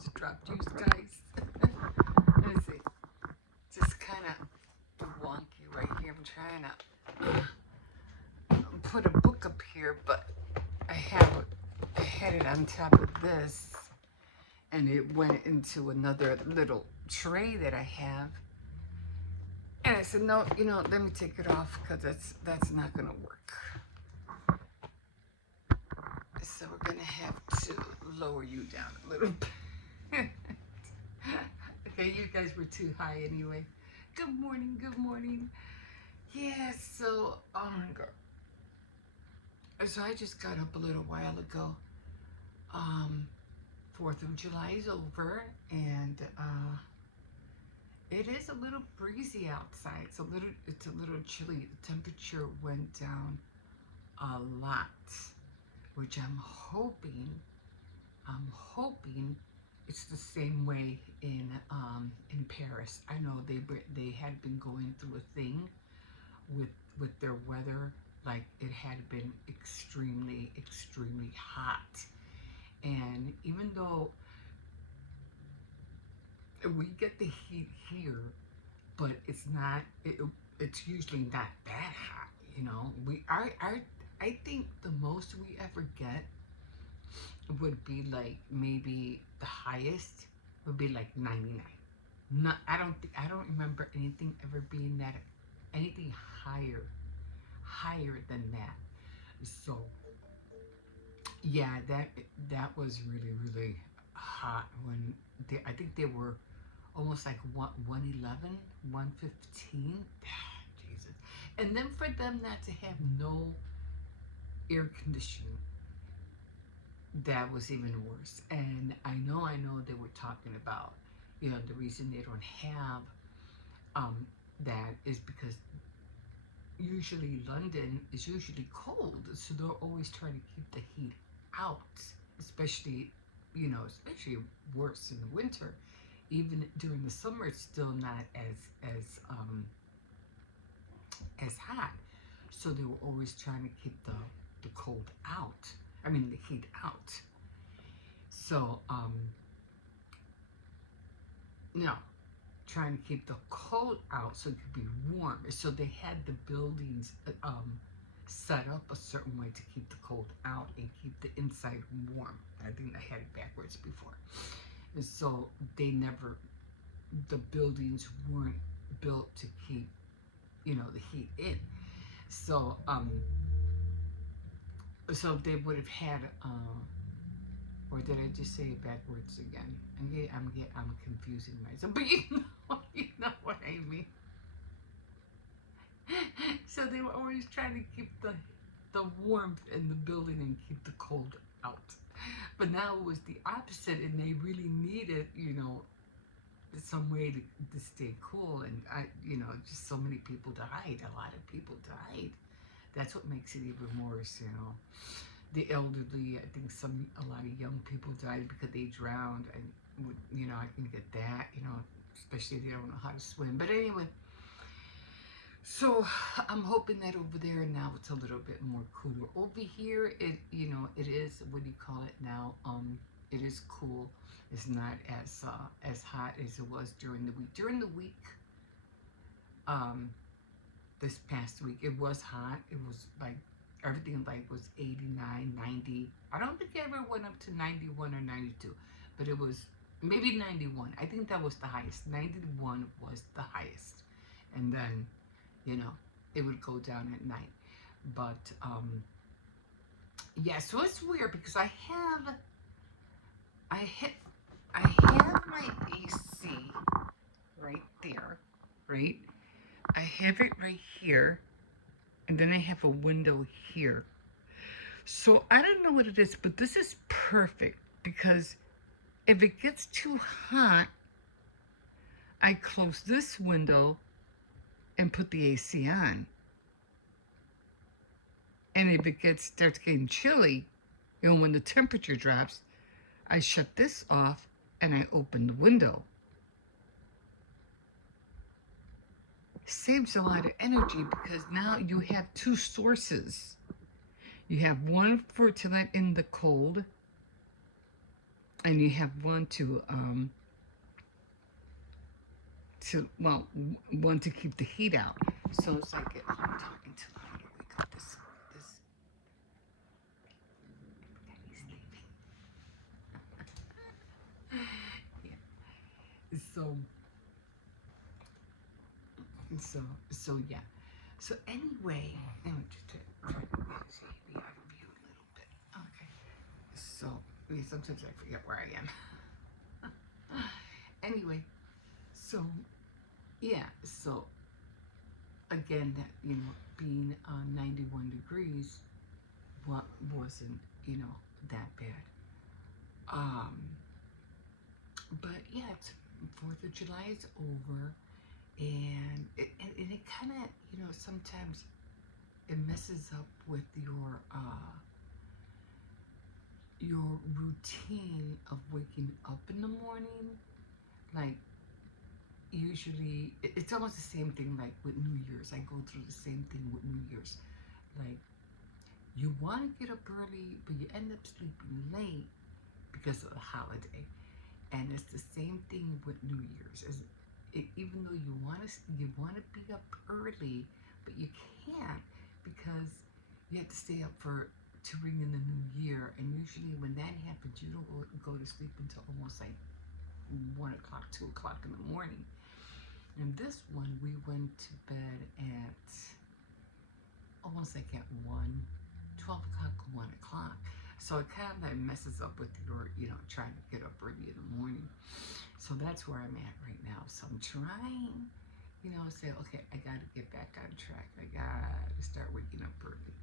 almost dropped you guys. Let me see. Just kind of wonky right here. I'm trying to put a book up here, but I had it on top of this, and it went into another little tray that I have. And I said, no, let me take it off because that's not gonna work. So we're gonna have to lower you down a little bit. Okay, you guys were too high anyway. Good morning, good morning. Yeah, so oh my god. So I just got up a little while ago. 4th of July is over, and it is a little breezy outside. It's a little chilly. The temperature went down a lot, which I'm hoping it's the same way in Paris. I know they had been going through a thing with their weather, like it had been extremely hot, and even though we get the heat here, but it's not. It's usually not that hot. I think the most we ever get would be like maybe the highest would be like 99. Not. I don't remember anything ever being that anything higher than that. So yeah, that was really hot when I think they were almost like 111, 115. Jesus. And then for them not to have no air conditioning, that was even worse. And I know they were talking about, the reason they don't have that is because usually London is usually cold, so they're always trying to keep the heat out, especially worse in the winter. Even during the summer, it's still not as hot. So they were always trying to keep the cold out. I mean, the heat out. So no, trying to keep the cold out so it could be warm. So they had the buildings set up a certain way to keep the cold out and keep the inside warm. I think I had it backwards before. And so the buildings weren't built to keep, the heat in. So so they would have had, or did I just say it backwards again? I'm confusing myself, but you know what I mean. So they were always trying to keep the warmth in the building and keep the cold out. But now it was the opposite, and they really needed, some way to stay cool. And just so many people died. A lot of people died. That's what makes it even worse, The elderly, I think a lot of young people died because they drowned, and I can get that, especially if they don't know how to swim. But anyway, so I'm hoping that over there now it's a little bit more cooler. Over here, it is, what do you call it now? It is cool. It's not as hot as it was during the week. During the week, this past week, it was hot. It was like everything was 89, 90. I don't think it ever went up to 91 or 92, but it was maybe 91. I think that was the highest. 91 was the highest, and then it would go down at night. But yeah, so it's weird because I have my AC right there, right? I have it right here, and then I have a window here. So I don't know what it is, but this is perfect because if it gets too hot, I close this window and put the AC on. And if it starts getting chilly, when the temperature drops, I shut this off and I open the window. Saves a lot of energy because now you have two sources. You have one to let in the cold, and you have one one to keep the heat out. So it's like I'm talking too loud to wake up this he's sleeping. Yeah. So yeah. So anyway, let me just try to see me out of view a little bit. Okay. So sometimes I forget where I am. Anyway, so yeah, so again, that being 91 degrees, what wasn't that bad. Um, but yeah, it's 4th of July is over, and it kind of sometimes it messes up with your routine of waking up in the morning. Like usually, it's almost the same thing like with New Year's. I go through the same thing with New Year's. Like you want to get up early, but you end up sleeping late because of the holiday. And it's the same thing with New Year's. Even though you want to be up early, but you can't because you have to stay up to ring in the new year. And usually when that happens, you don't go to sleep until almost like 1 o'clock, 2 o'clock in the morning. And this one, we went to bed at almost like at 12 o'clock, 1 o'clock. So it kind of like messes up with your, trying to get up early in the morning. So that's where I'm at right now. So I'm trying, say, okay, I got to get back on track. I got to start waking up early.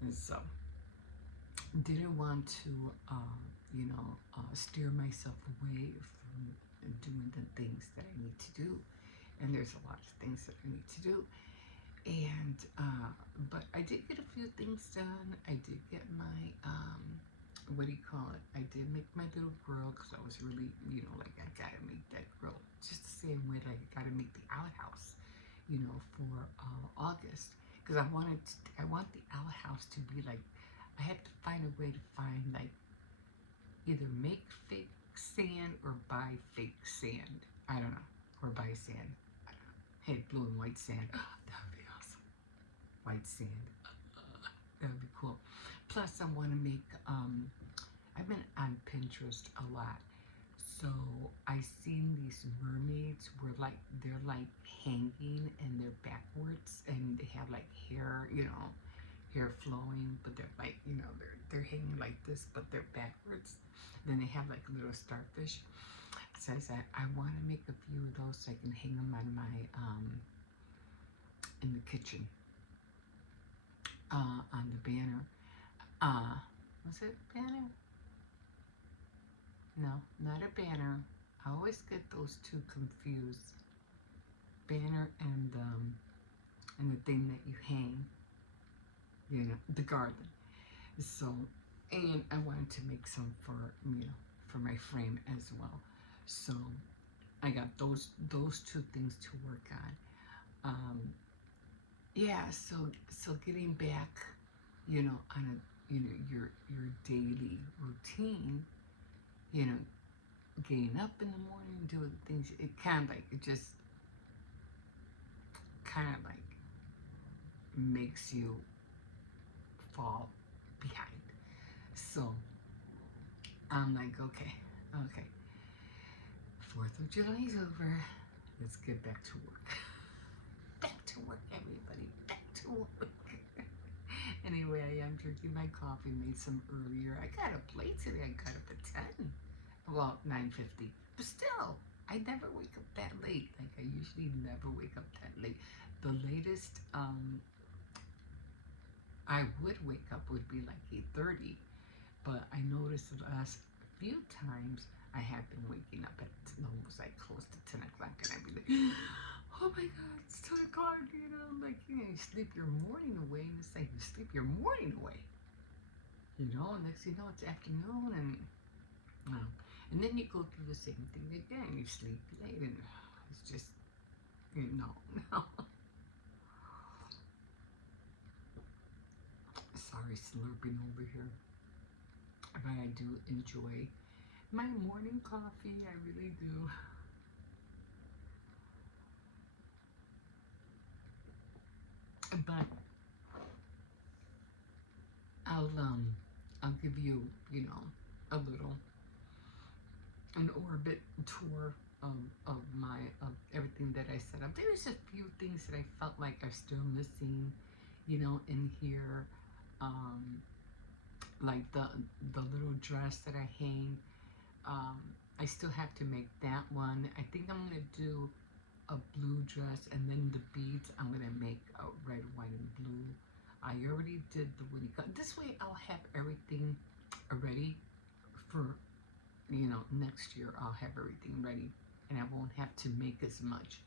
And so didn't want to, steer myself away from doing the things that I need to do. And there's a lot of things that I need to do. And but I did get a few things done. I did get my what do you call it? I did make my little grill because I was really like I gotta make that grill just the same way like I gotta make the outhouse, for August because I want the outhouse to be like I have to find a way to find like either make fake sand or buy fake sand. I don't know, or buy sand. Hey, blue and white sand. That would be awesome. White sand. That would be cool. Plus, I want to make. I've been on Pinterest a lot, so I seen these mermaids where like they're like hanging and they're backwards and they have like hair, hair flowing, but they're like they're hanging like this, but they're backwards. Then they have like a little starfish. So I said I want to make a few of those so I can hang them on my in the kitchen on the banner. Was it banner? No, not a banner. I always get those two confused. Banner and the thing that you hang, the garden. So, and I wanted to make some for for my frame as well. So I got those two things to work on. Yeah, so getting back, on a your daily routine, you know, getting up in the morning, doing things. It kind of like it just kind of like makes you fall behind. So I'm like, okay, 4th of July is over. Let's get back to work. Back to work, everybody. Back to work. Anyway, I am drinking my coffee. Made some earlier. I got up late today. I got up at 10. Well, 9:50. But still, I never wake up that late. Like I usually never wake up that late. The latest I would wake up would be like 8:30. But I noticed the last few times I have been waking up at almost like close to 10 o'clock, and I'd be like, oh my God, it's 10 o'clock, like, you sleep your morning away, and it's like you sleep your morning away, next thing you know, it's afternoon, and then you go through the same thing again, you sleep late, and it's just, no. Sorry, slurping over here, but I do enjoy my morning coffee. I really do. But I'll um I'll give you, a little an orbit tour of my of everything that I set up. There's a few things that I felt like are still missing, in here. Um, like the little dress that I hang. Um, I still have to make that one. I think I'm gonna do a blue dress, and then the beads I'm gonna make a red, white, and blue. I already did the woody cut. This way I'll have everything ready for, next year. I'll have everything ready, and I won't have to make as much.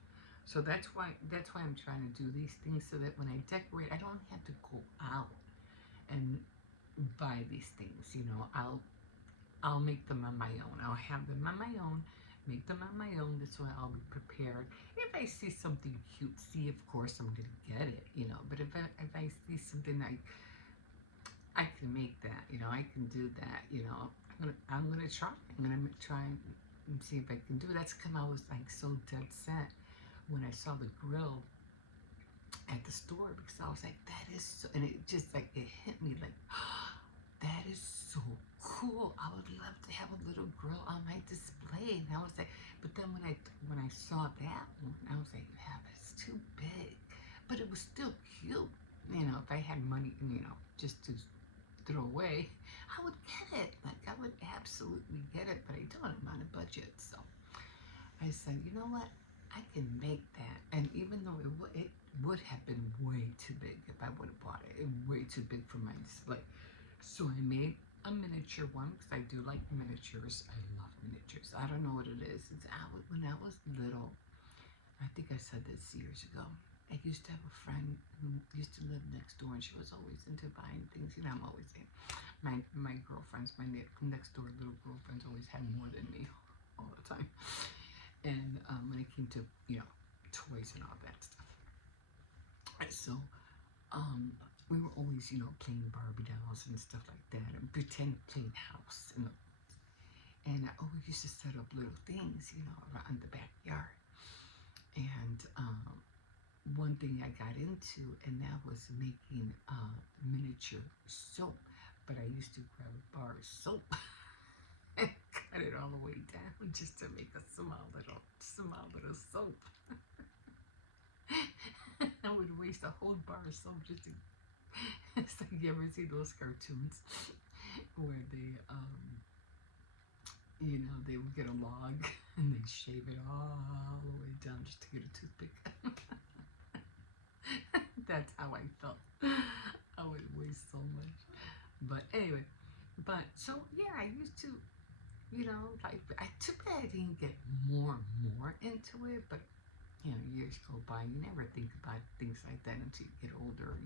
So that's why I'm trying to do these things, so that when I decorate, I don't have to go out and buy these things. I'll make them on my own. I'll have them on my own, make them on my own. This way I'll be prepared. If I see something cutesy, of course I'm gonna get it, But if I see something I can make that, I can do that, I'm gonna try. I'm gonna try and see if I can do it. That's because I was like so dead set when I saw the grill at the store, because I was like, that is so, and it just like it hit me like, that is so cool. I would love to have a little grill on my display. And I was like, but then when I saw that one, I was like, yeah, it's too big. But it was still cute. If I had money, just to throw away, I would get it. Like I would absolutely get it. But I don't. I'm on a budget, so I said, you know what? I can make that. And even though it would have been way too big if I would have bought it, way too big for my display. So I made a miniature one, because I do like miniatures. I love miniatures. I don't know what it is. When I was little, I think I said this years ago. I used to have a friend who used to live next door, and she was always into buying things. I'm always saying, my girlfriends, my next door little girlfriends, always had more than me all the time. And when it came to toys and all that stuff, so um, we were always playing Barbie dolls and stuff like that, and pretend playing house, and I always used to set up little things around the backyard. And one thing I got into, and that was making miniature soap. But I used to grab a bar of soap and cut it all the way down just to make a small little soap. I would waste a whole bar of soap just to. It's like, you ever see those cartoons where they would get a log and they shave it all the way down just to get a toothpick. That's how I felt. I would waste so much. But anyway, so yeah, I used to, like, I too bad I didn't get more into it. But years go by, you never think about things like that until you get older.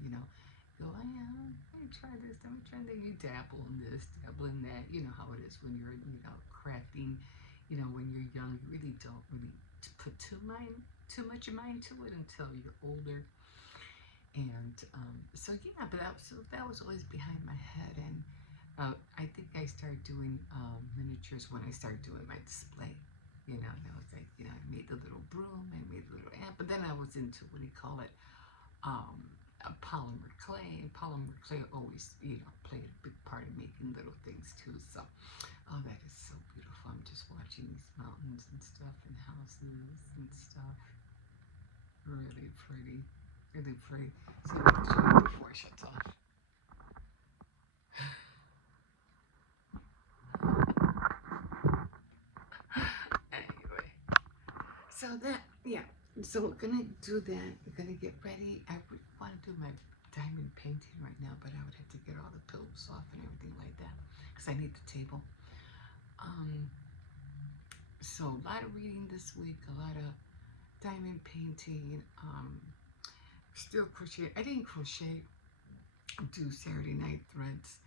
Go, oh, yeah, let me try this, let me try that. You dabble in this, dabble in that. You know how it is when you're, crafting. When you're young, you really don't really put too much mind to it until you're older. And so yeah, but that was always behind my head. And I think I started doing miniatures when I started doing my display. And I was like, I made the little broom, I made the little amp, but then I was into, what do you call it, a polymer clay. And polymer clay always, played a big part in making little things too. So, oh, that is so beautiful. I'm just watching these mountains and stuff, and houses and stuff. Really pretty. Really pretty. So I'm going to show you before it shuts off. Anyway, so that, yeah. So we're gonna do that. We're gonna get ready. I would want to do my diamond painting right now, but I would have to get all the pillows off and everything like that, because I need the table. So a lot of reading this week, a lot of diamond painting, still crochet. I didn't crochet, do Saturday night threads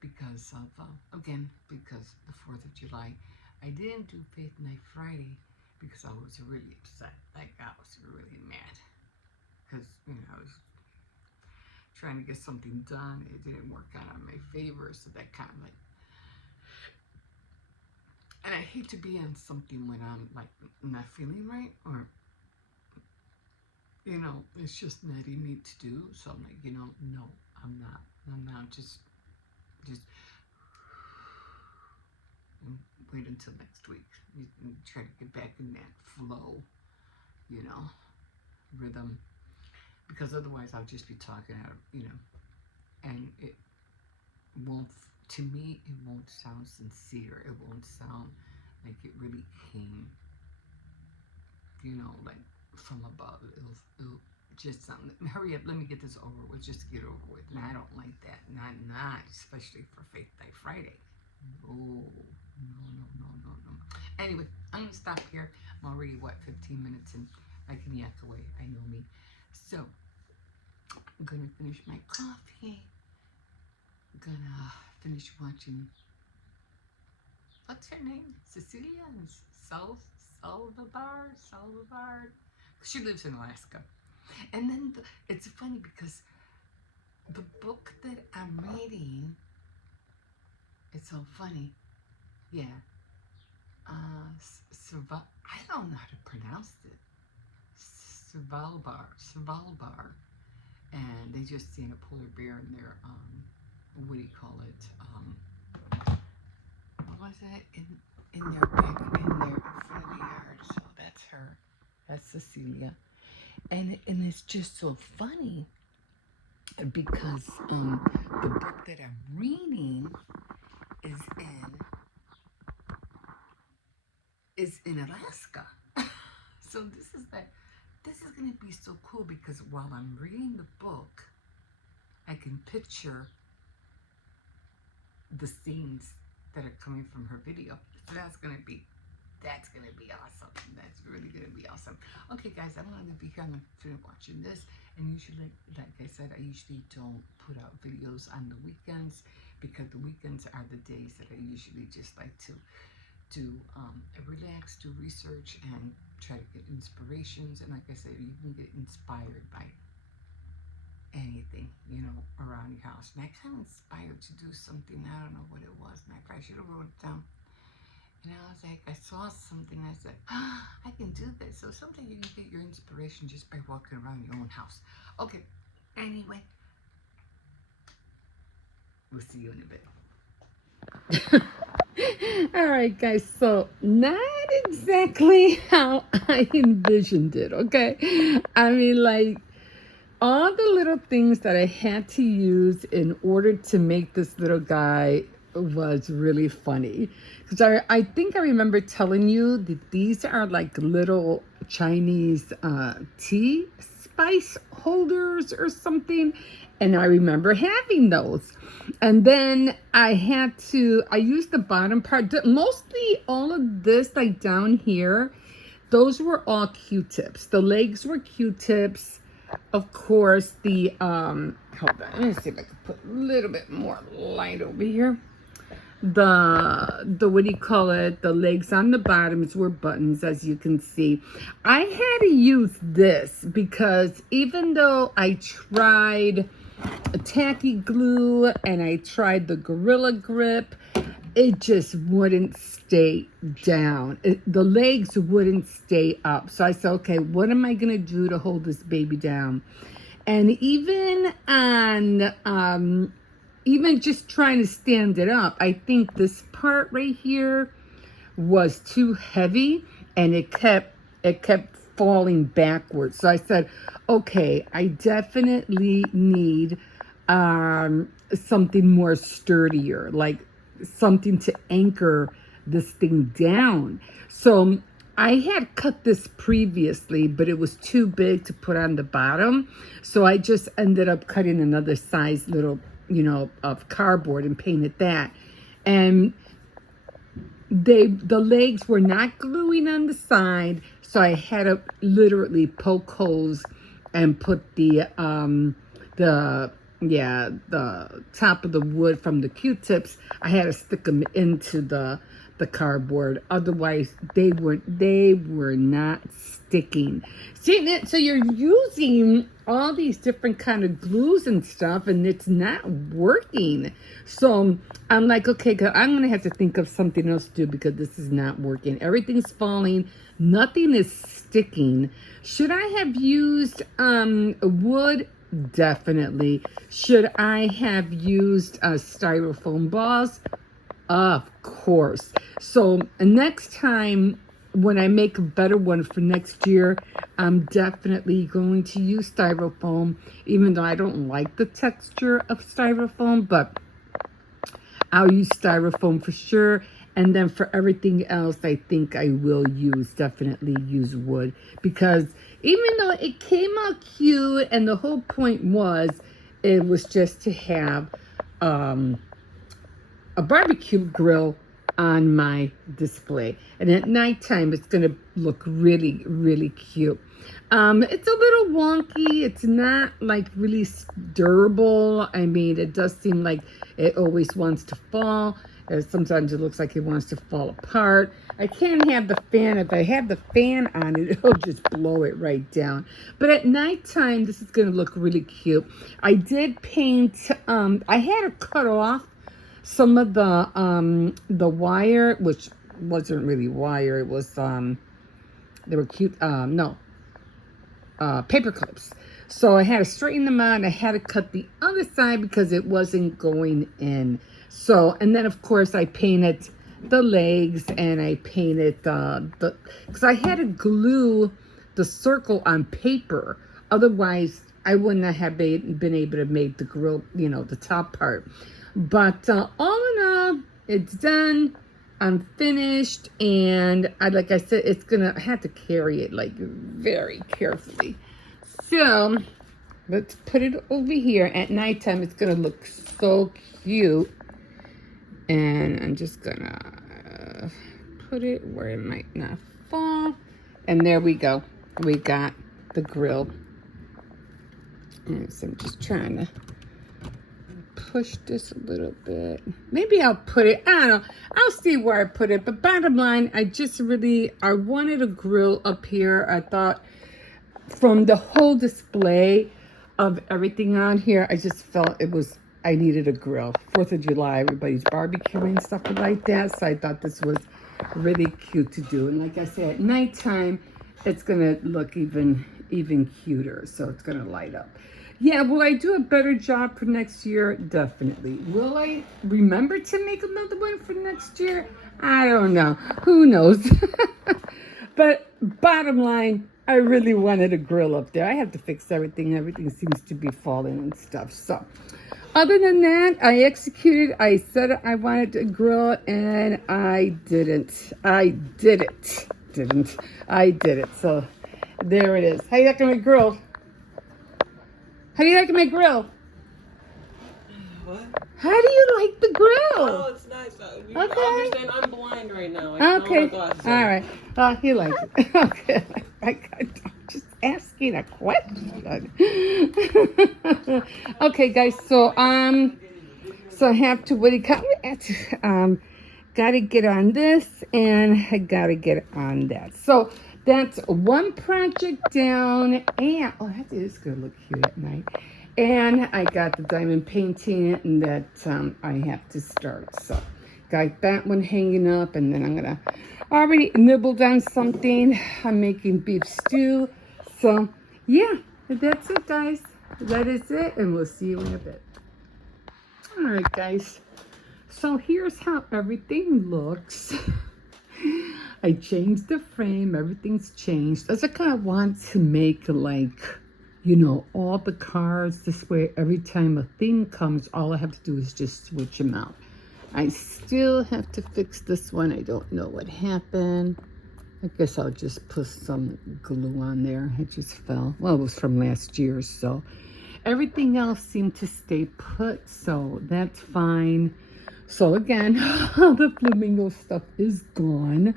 because of, again, because the 4th of July. I didn't do Faith Night Friday because I was really upset. Like, I was really mad because, I was trying to get something done. It didn't work out in my favor, so that kind of like hate to be on something when I'm like not feeling right, or it's just not in me to do. So I'm like, no, I'm not. I'm not. Just wait until next week. You try to get back in that flow, you know, rhythm, because otherwise I'll just be talking out, and it won't. To me, it won't sound sincere. It won't sound like it really came, like from above. It'll just sound. Hurry up, let me get this over with. Just get over with. And I don't like that. Not especially for Faith Day Friday. No, no. Anyway, I'm gonna stop here. I'm already 15 minutes and I can yak away. I know me. So I'm gonna finish my coffee. I'm gonna finish watching. What's her name? Cecilia and Salvador. She lives in Alaska. And then it's funny because the book that I'm reading, it's so funny. Yeah. I don't know how to pronounce it. Svalbard. And they just seen a polar bear in their, what do you call it? What was it? In their back, in front of the yard. So that's her. That's Cecilia. And it's just so funny because the book that I'm reading is in Alaska. So this is going to be so cool because while I'm reading the book, I can picture the scenes that are coming from her video. So that's going to be awesome. That's really going to be awesome. Okay, guys, I'm going to be here. I'm going to finish watching this. And usually, like I said, I usually don't put out videos on the weekends because the weekends are the days that I usually just like to relax, do research, and try to get inspirations. And like I said, you can get inspired by anything, around your house. And I kind of inspired to do something. I don't know what it was. And I probably should have wrote it down. And I was like, I saw something. I said, I can do this. So sometimes you can get your inspiration just by walking around your own house. Okay. Anyway, we'll see you in a bit. All right, guys. So not exactly how I envisioned it. Okay. I mean, like, all the little things that I had to use in order to make this little guy was really funny. Because I think I remember telling you that these are like little Chinese tea spice holders or something. And I remember having those. And then I used the bottom part. Mostly all of this, like down here, those were all Q-tips. The legs were Q-tips. Of course, hold on, let me see if I can put a little bit more light over here. The what do you call it? The legs on the bottoms were buttons, as you can see. I had to use this because even though I tried a tacky glue and I tried the Gorilla Grip, it just wouldn't stay down. The legs wouldn't stay up. So I said, okay, what am I going to do to hold this baby down? And even on, even just trying to stand it up, I think this part right here was too heavy and it kept falling backwards. So I said, okay, I definitely need something more sturdier, like something to anchor this thing down. So I had cut this previously, but it was too big to put on the bottom. So I just ended up cutting another size little, of cardboard and painted that. And the legs were not gluing on the side. So I had to literally poke holes and put the top of the wood from the Q-tips. I had to stick them into the the cardboard. Otherwise, they were not sticking. See, so you're using all these different kind of glues and stuff, and it's not working. So I'm like, okay, I'm gonna have to think of something else to do because this is not working. Everything's falling. Nothing is sticking. Should I have used wood? Definitely. Should I have used styrofoam balls? Of course. So next time when I make a better one for next year, I'm definitely going to use styrofoam, even though I don't like the texture of styrofoam, but I'll use styrofoam for sure. And then for everything else, I think I will definitely use wood. Because even though it came out cute, and the whole point was, it was just to have a barbecue grill on my display. And at nighttime, it's going to look really, really cute. It's a little wonky. It's not like really durable. I mean, it does seem like it always wants to fall. Sometimes it looks like it wants to fall apart. I can't have the fan. If I have the fan on it, it'll just blow it right down. But at nighttime, this is going to look really cute. I did paint, I had to cut off some of the wire, which wasn't really wire. It was, they were cute, paper clips. So I had to straighten them out, and I had to cut the other side because it wasn't going in. So, and then of course I painted the legs, and I painted because I had to glue the circle on paper. Otherwise, I wouldn't have been able to make the grill, the top part. But all in all, it's done. I'm finished, and like I said, I have to carry it like very carefully. So let's put it over here. At nighttime, it's gonna look so cute. And I'm just gonna put it where it might not fall. And there we go. We got the grill. And so I'm just trying to push this a little bit. Maybe I'll put it, I don't know. I'll see where I put it. But bottom line, I wanted a grill up here. I thought from the whole display of everything on here, I just felt I needed a grill. 4th of July, everybody's barbecuing, stuff like that. So I thought this was really cute to do. And like I said, at nighttime, it's gonna look even cuter. So it's gonna light up. Yeah, will I do a better job for next year? Definitely. Will I remember to make another one for next year? I don't know. Who knows? But bottom line, I really wanted a grill up there. I have to fix everything. Everything seems to be falling and stuff. So other than that, I executed. I said I wanted a grill, and I didn't. I did it. So there it is. How you liking my grill? How do you like my grill? What? How do you like the grill? Oh, it's nice. You Okay. understand I'm blind right now. I Okay. don't have my glasses All on. right. He likes it. Okay. I'm just asking a question. Okay, guys. So I have to gotta get on this, and I gotta get on that. So that's one project down, and that is gonna look cute at night. And I got the diamond painting that I have to start. So got that one hanging up, and then I'm gonna already nibbled on something. I'm making beef stew. So yeah, that's it, guys. That is it, and we'll see you in a bit. All right, guys. So here's how everything looks. I changed the frame. Everything's changed. As I kind of want to make all the cards this way. Every time a theme comes, all I have to do is just switch them out. I still have to fix this one. I don't know what happened. I guess I'll just put some glue on there. It just fell. Well, it was from last year, so. Everything else seemed to stay put, so that's fine. So again, the flamingo stuff is gone.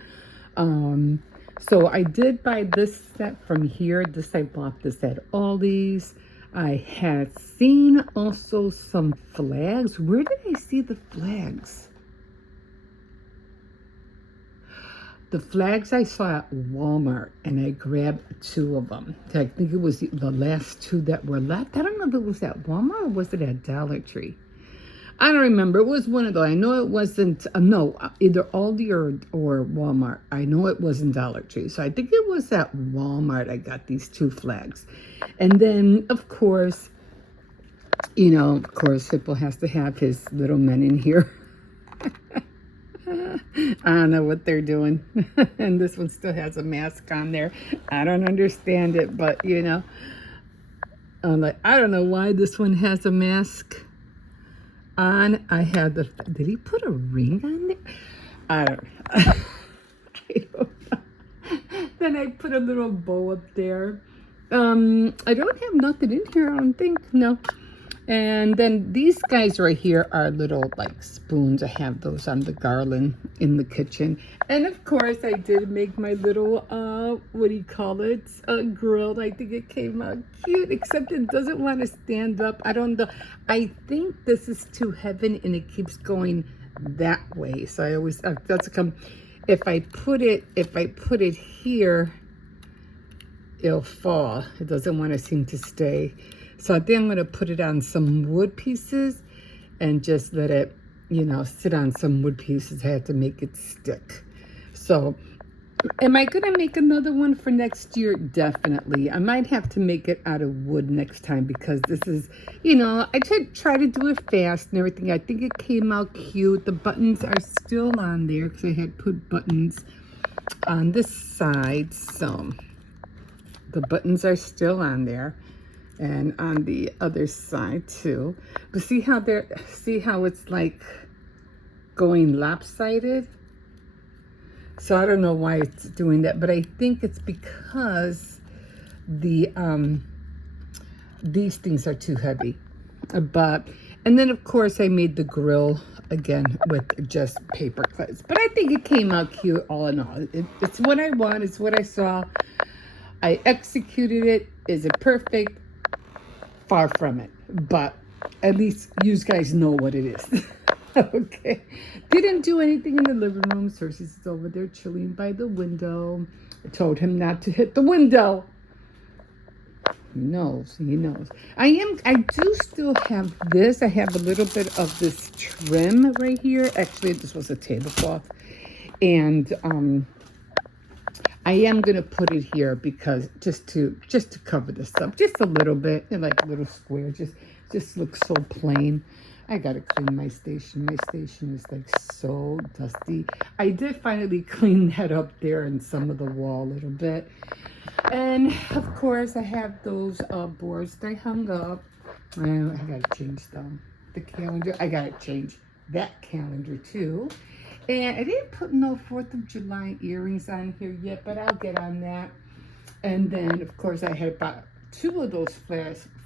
So I did buy this set from here. I bought this at Aldi's. I had seen also some flags. Where did I see the flags? The flags I saw at Walmart, and I grabbed 2 of them. I think it was the last 2 that were left. I don't know if it was at Walmart or was it at Dollar Tree. I don't remember. It was one of those. I know it wasn't, no, either Aldi or Walmart. I know it wasn't Dollar Tree. So I think it was at Walmart I got these 2 flags. And then, of course, Hippo has to have his little men in here. I don't know what they're doing. And this one still has a mask on there. I don't understand it, but, I'm like, I don't know why this one has a mask on. Did he put a ring on there? I don't know. Then I put a little bow up there. I don't have nothing in here, I don't think. No. And then these guys right here are little like spoons. I have those on the garland in the kitchen. And of course I did make my little, grilled. I think it came out cute, except it doesn't want to stand up. I don't know. I think this is too heavy and it keeps going that way. So I always, if I put it here, it'll fall. It doesn't want to seem to stay. So I think I'm going to put it on some wood pieces and just let it, sit on some wood pieces. I have to make it stick. So am I going to make another one for next year? Definitely. I might have to make it out of wood next time because this is, I try to do it fast and everything. I think it came out cute. The buttons are still on there because I had put buttons on this side. So the buttons are still on there. And on the other side too. But see how it's like going lopsided? So I don't know why it's doing that, but I think it's because the these things are too heavy. And then of course I made the grill again with just paper clips. But I think it came out cute all in all. It's what I want, it's what I saw. I executed it. Is it perfect? Far from it, but at least you guys know what it is. Okay. Didn't do anything in the living room. Cersei's over there chilling by the window. I told him not to hit the window. He knows. I do still have this. I have a little bit of this trim right here. Actually, this was a tablecloth. And I am going to put it here because just to cover this up just a little bit, like a little square, just looks so plain. I got to clean my station. My station is like so dusty. I did finally clean that up there in some of the wall a little bit. And of course I have those boards that I hung up. And I got to change the calendar. I got to change that calendar too. And I didn't put no 4th of July earrings on here yet, but I'll get on that. And then, of course, I had about 2 of those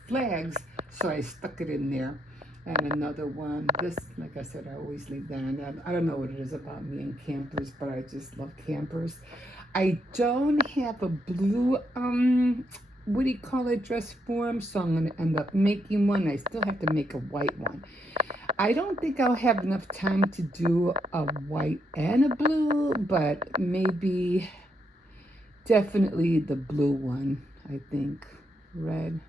flags, so I stuck it in there. And another one. This, like I said, I always leave that on. I don't know what it is about me and campers, but I just love campers. I don't have a blue, dress form, so I'm going to end up making one. I still have to make a white one. I don't think I'll have enough time to do a white and a blue, but maybe definitely the blue one, I think. Red,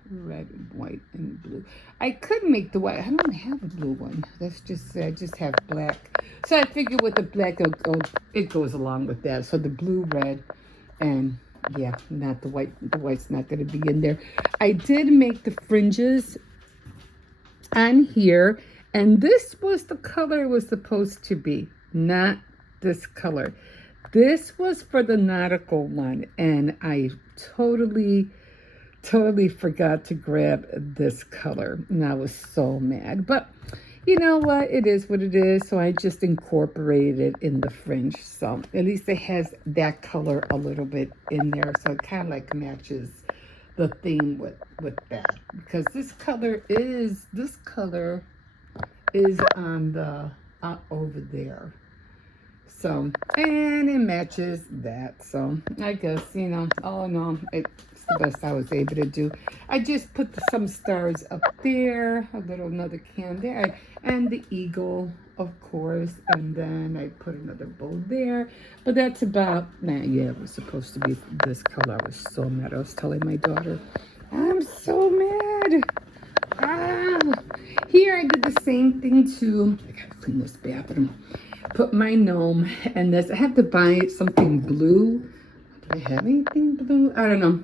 white, and blue. I could make the white. I don't have a blue one. I just have black. So I figured with the black, it goes along with that. So the blue, red, and yeah, not the white. The white's not going to be in there. I did make the fringes on here. And this was the color it was supposed to be, not this color. This was for the nautical one, and I totally forgot to grab this color, and I was so mad. But you know what? It is what it is, so I just incorporated it in the fringe. So at least it has that color a little bit in there, so it kind of like matches the theme with that. Because this color is on the over there, so, and it matches that. So I guess, oh no, it's the best I was able to do. I just put some stars up there, a little another can there, and the eagle, of course, and then I put another bow there. But that's about, man, yeah, it was supposed to be this color. I was so mad. I was telling my daughter, I'm so mad. Ah, here I did the same thing too. I gotta clean this bathroom. Put my gnome and this. I have to buy something blue. Do I have anything blue? I don't know.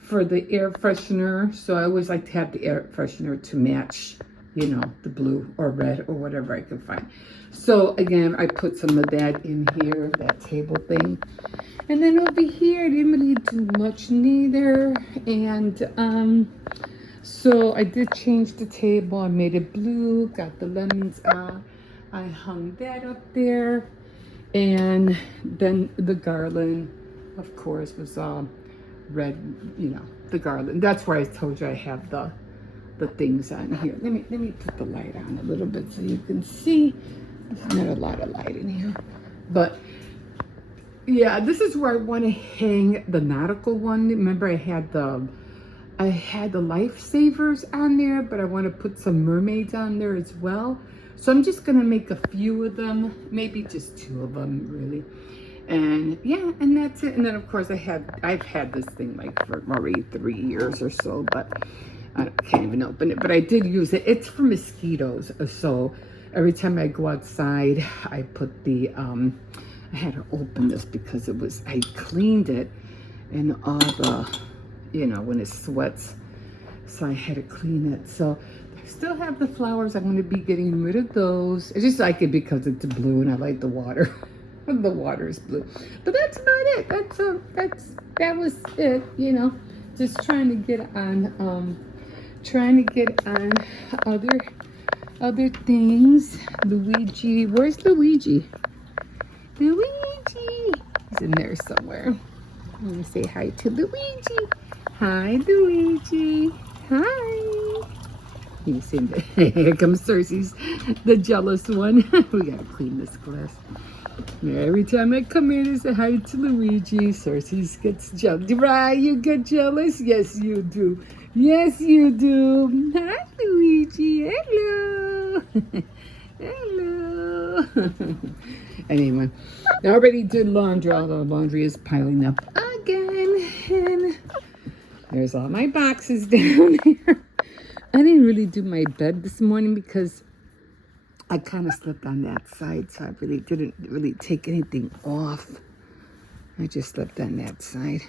For the air freshener. So I always like to have the air freshener to match, you know, the blue or red or whatever I can find. So again, I put some of that in here, that table thing. And then over here, I didn't really do much neither. And so I did change the table. I made it blue, got the lemons out. I hung that up there. And then the garland, of course, was red, you know, the garland. That's why I told you I have the things on here. Let me put the light on a little bit so you can see. There's not a lot of light in here. But yeah, this is where I want to hang the nautical one. Remember I had the lifesavers on there, but I want to put some mermaids on there as well. So I'm just going to make a few of them, maybe just 2 of them really. And yeah, and that's it. And then of course I've had this thing like for already 3 years or so, but I can't even open it. But I did use it. It's for mosquitoes. So every time I go outside, I put the, I had to open this because I cleaned it and all the, you know, when it sweats. So I had to clean it. So I still have the flowers. I'm going to be getting rid of those. I just like it because it's blue and I like the water. The water is blue. But that's about it. That was it, you know. Just trying to get on other things. Luigi, where's Luigi? Luigi. He's in there somewhere. Let me say hi to Luigi. Hi, Luigi. Hi. You see, here comes Cersei's, the jealous one. We gotta clean this glass. Every time I come in and say hi to Luigi, Cersei gets jealous. Right? You get jealous? Yes, you do. Yes, you do. Hi, Luigi. Hello. Hello. Anyway, I already did laundry. All the laundry is piling up again. And there's all my boxes down there. I didn't really do my bed this morning because I kind of slept on that side, so I really didn't really take anything off. I just slept on that side.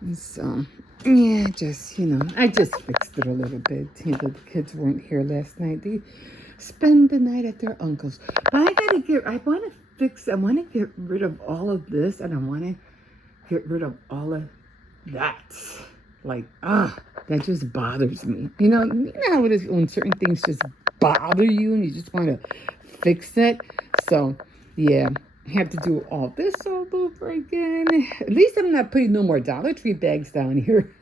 And so, yeah, just, you know, I just fixed it a little bit. You know, the kids weren't here last night. They spend the night at their uncle's. But I want to get rid of all of this, and I want to get rid of all of that. Like, that just bothers me. You know how it is when certain things just bother you and you just want to fix it. So, yeah, I have to do all this all over again. At least I'm not putting no more Dollar Tree bags down here.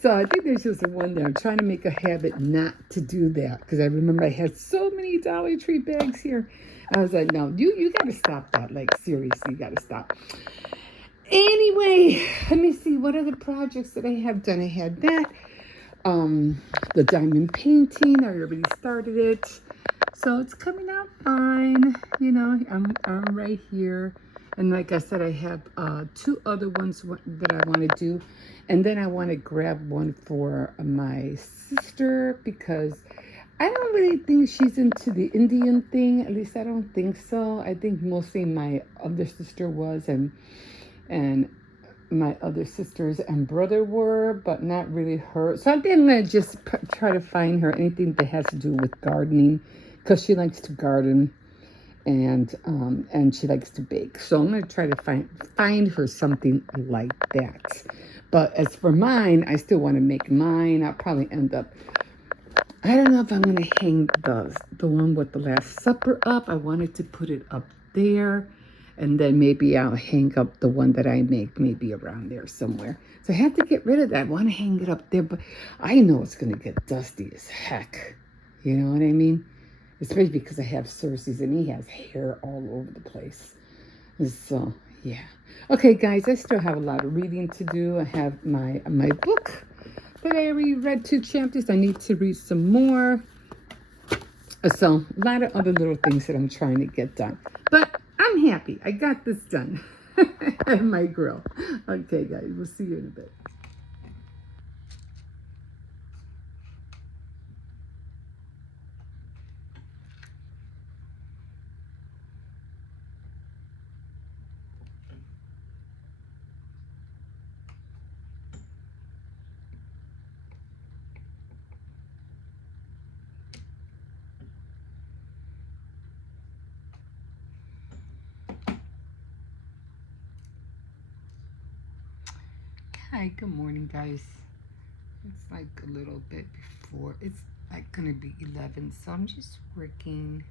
So I think there's just one there. I'm trying to make a habit not to do that because I remember I had so many Dollar Tree bags here. I was like, no, you got to stop that. Like, seriously, you got to stop. Anyway, let me see what other projects that I have done. I had that. The diamond painting, I already started it. So it's coming out fine. You know, I'm right here. And like I said, I have 2 other ones that I want to do. And then I want to grab one for my sister because I don't really think she's into the Indian thing. At least I don't think so. I think mostly my other sister was and my other sisters and brother were, but not really her. So I think I'm going to just try to find her anything that has to do with gardening because she likes to garden and she likes to bake. So I'm going to try to find her something like that. But as for mine, I still want to make mine. I'll probably end up, I don't know if I'm going to hang the one with the Last Supper up. I wanted to put it up there. And then maybe I'll hang up the one that I make maybe around there somewhere. So I have to get rid of that. I want to hang it up there, but I know it's going to get dusty as heck. You know what I mean? Especially because I have Cersei's and he has hair all over the place. So, Yeah. Okay, guys, I still have a lot of reading to do. I have my book that I already read 2 chapters. I need to read some more. So a lot of other little things that I'm trying to get done. But I'm happy. I got this done. At my grill. Okay, guys, we'll see you in a bit. Hi, good morning, guys. It's like a little bit before. It's like gonna be 11, so I'm just working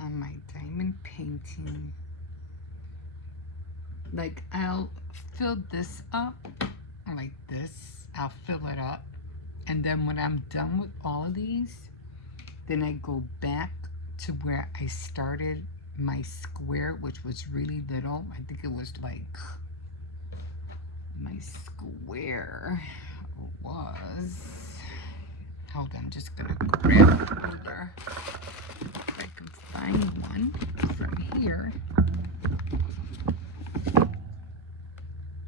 on my diamond painting. Like, I'll fill this up like this. I'll fill it up, and then when I'm done with all of these, then I go back to where I started my square, which was really little. I think it was like, my square was, hold on, I'm just gonna grab a ruler if I can find one from here.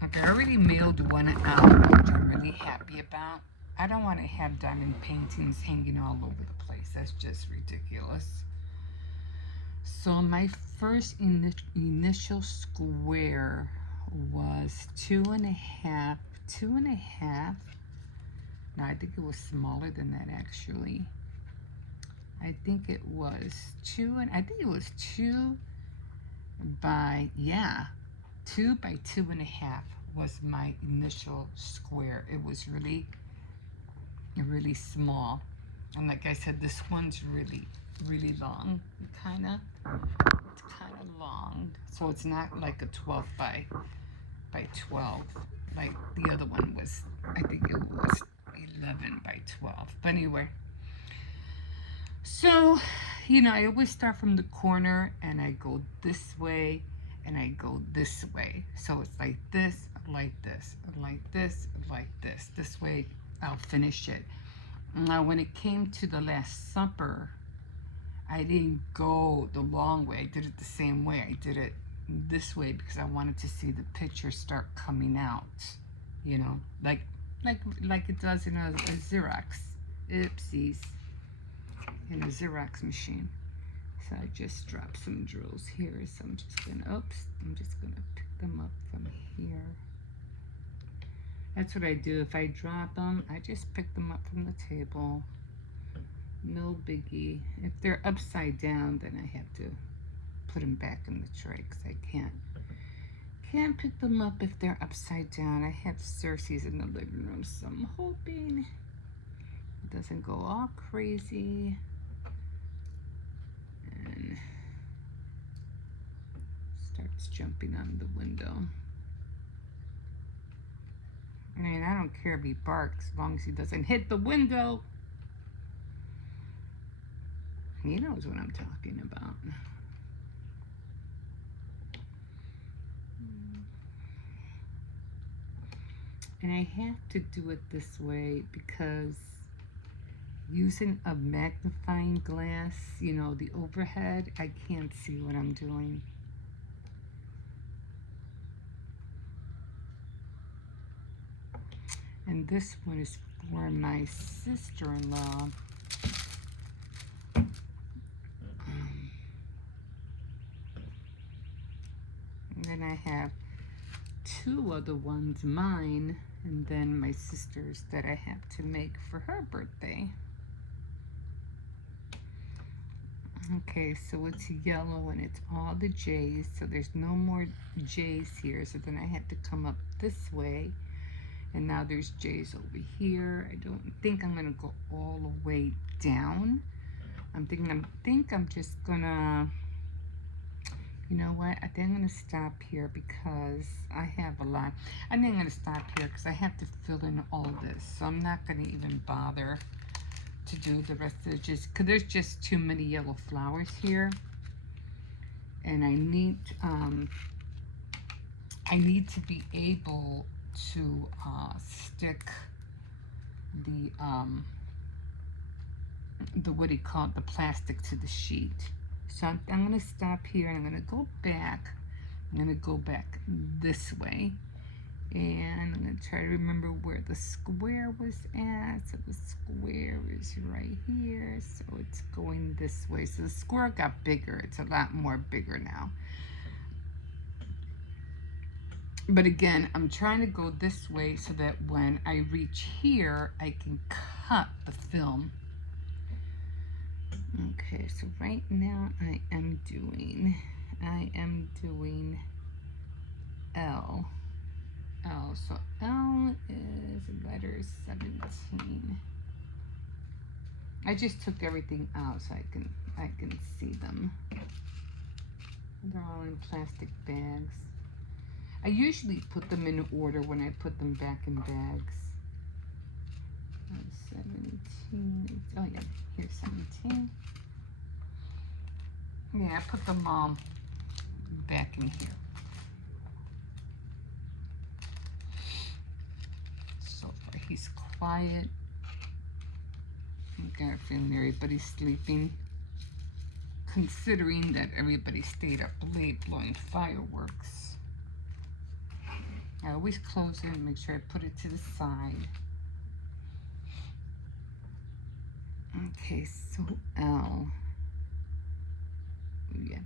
Okay, I already mailed one out, which I'm really happy about. I don't want to have diamond paintings hanging all over the place. That's just ridiculous. So my first initial square was 2.5. No, I think it was smaller than that actually. I think it was 2 by, yeah, 2 by 2.5 was my initial square. It was really, really small. And like I said, this one's really, really long. It's kind of long. So it's not like a 12 by 12. Like the other one was, I think it was 11 by 12. But anyway, so, I always start from the corner and I go this way and I go this way. So it's like this, like this, like this, like this. This way I'll finish it. Now, when it came to the Last Supper, I didn't go the long way. I did it the same way. I did it this way because I wanted to see the picture start coming out, like it does in a Xerox. Oopsies. In a Xerox machine. So I just dropped some drills here. So I'm just gonna pick them up from here. That's what I do. If I drop them, I just pick them up from the table. No biggie. If they're upside down, then I have to put them back in the tray because I can't pick them up if they're upside down. I have Cersei's in the living room, so I'm hoping it doesn't go all crazy and starts jumping on the window. I mean, I don't care if he barks as long as he doesn't hit the window. He knows what I'm talking about. And I have to do it this way because using a magnifying glass, the overhead, I can't see what I'm doing. And this one is for my sister-in-law. And then I have 2 other ones, mine, and then my sister's that I have to make for her birthday. Okay, so it's yellow and it's all the J's, so there's no more J's here, so then I have to come up this way, and now there's J's over here. I don't think I'm gonna go all the way down. I think I'm just gonna, you know what, I think I'm gonna stop here because I have a lot. I think I'm gonna stop here because I have to fill in all of this, so I'm not gonna even bother to do the rest of it, just because there's just too many yellow flowers here, and I need I need to be able to stick the what do you call it, the plastic to the sheet. So I'm going to stop here and I'm going to go back. I'm going to go back this way. And I'm going to try to remember where the square was at. So the square is right here. So it's going this way. So the square got bigger. It's a lot more bigger now. But again, I'm trying to go this way so that when I reach here, I can cut the film. Okay, so right now I am doing L. L. So L is letter 17. I just took everything out so I can see them. They're all in plastic bags. I usually put them in order when I put them back in bags. 17. Oh yeah, here's 17. Yeah, I put them all back in here. So far, he's quiet. I got a feeling everybody's sleeping. Considering that everybody stayed up late blowing fireworks. I always close it and make sure I put it to the side. Okay, so L. Yeah.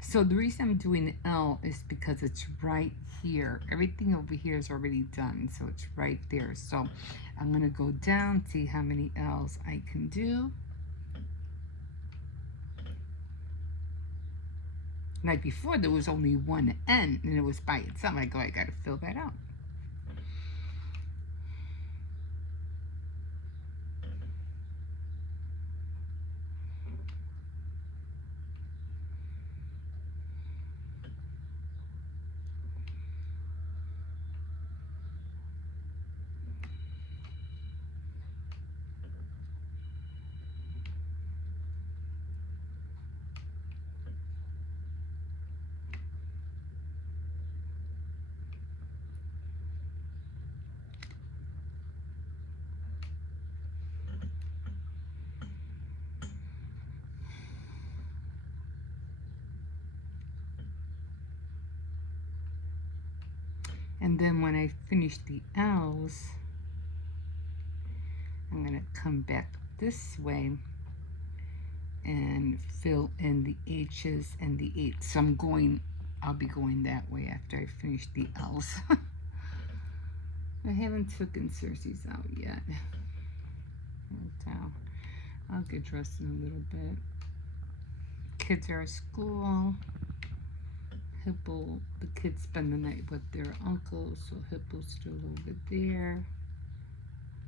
So the reason I'm doing L is because it's right here. Everything over here is already done, so it's right there. So I'm going to go down, see how many L's I can do. Like before, there was only one N, and it was by itself. I got to fill that out. And then when I finish the L's, I'm going to come back this way and fill in the H's and the 8's. So I'll be going that way after I finish the L's. I haven't taken Cersei's out yet. I'll get dressed in a little bit. Kids are at school. Hippo, the kids spend the night with their uncle, so Hippo's still over there.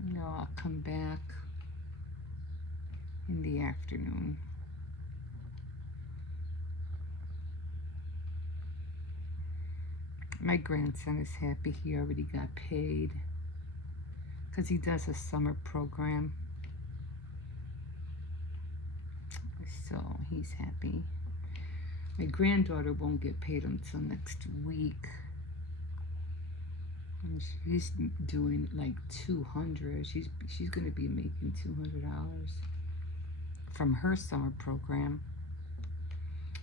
You know, I'll come back in the afternoon. My grandson is happy he already got paid because he does a summer program. So he's happy. My granddaughter won't get paid until next week. And she's doing like $200. She's going to be making $200 from her summer program.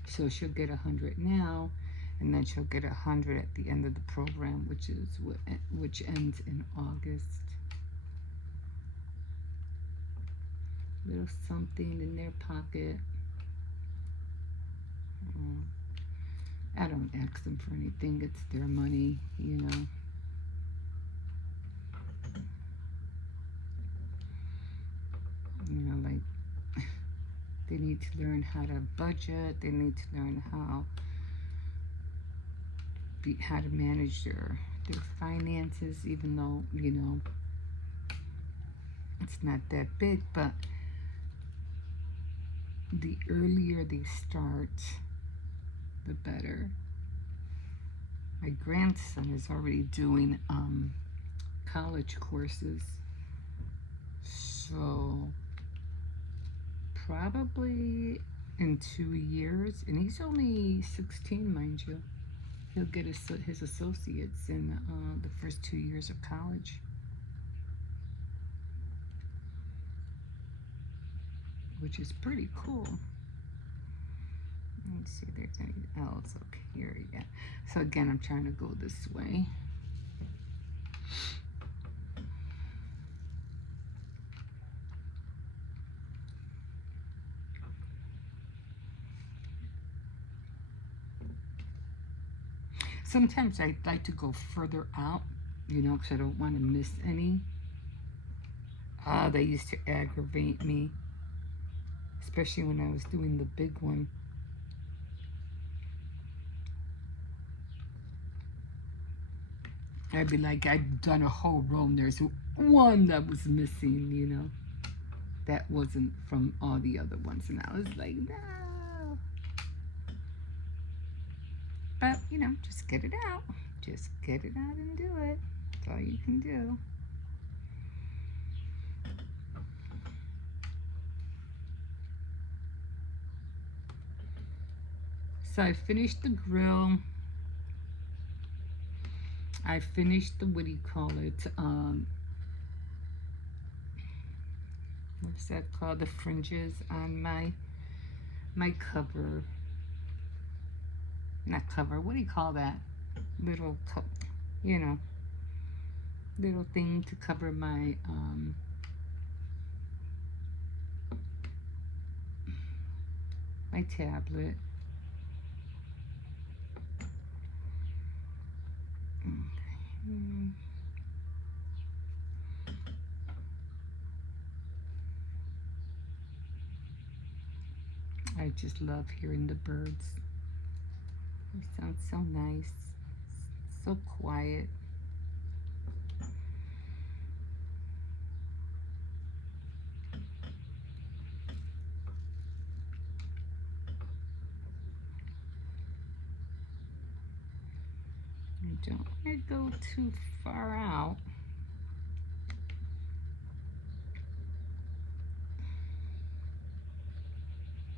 So she'll get $100 now, and then she'll get $100 at the end of the program, which ends in August. Little something in their pocket. I don't ask them for anything. It's their money, you know. You know, like they need to learn how to budget. They need to learn how to manage their finances, even though, you know, it's not that big. But the earlier they start, the better. My grandson is already doing college courses, so probably in 2 years, and he's only 16, mind you. He'll get his associates in the first 2 years of college, which is pretty cool. Let me see if there's anything else. Okay, here, yeah. So again, I'm trying to go this way. Sometimes I like to go further out, because I don't want to miss any. They used to aggravate me, especially when I was doing the big one. I'd be like, I'd done a whole row and there's one that was missing, that wasn't from all the other ones. And I was like, no. But, just get it out. Just get it out and do it. That's all you can do. So I finished the grill. I finished the, what do you call it? What's that called? The fringes on my cover. Not cover. What do you call that? Little, little thing to cover my my tablet. I just love hearing the birds. They sound so nice, so quiet. I don't want to go too far out.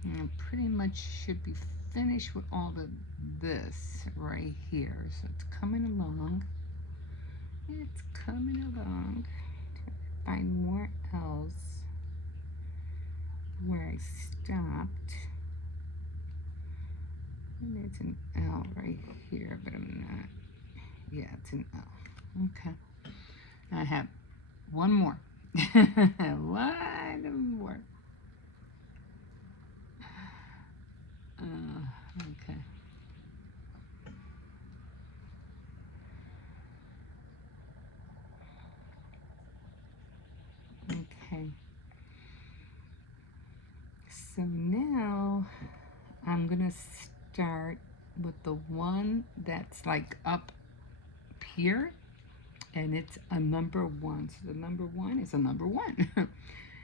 And I pretty much should be finished with all of this right here. So it's coming along. It's coming along. Trying to find more L's where I stopped. And it's an L right here, but I'm not. Yeah, it's an L. Okay. I have one more. One more. Okay. Okay. So now I'm gonna start with the one that's like up here, and it's a number 1. So the number 1 is a number 1.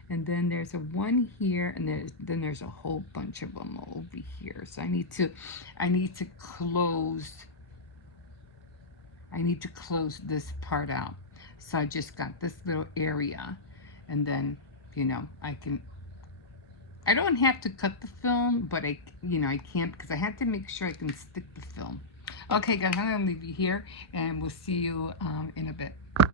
And then there's a 1 here, and then there's a whole bunch of them over here. So I need to close this part out. So I just got this little area, and then I don't have to cut the film, but I can't, because I have to make sure I can stick the film. Okay guys, I'm gonna leave you here, and we'll see you in a bit.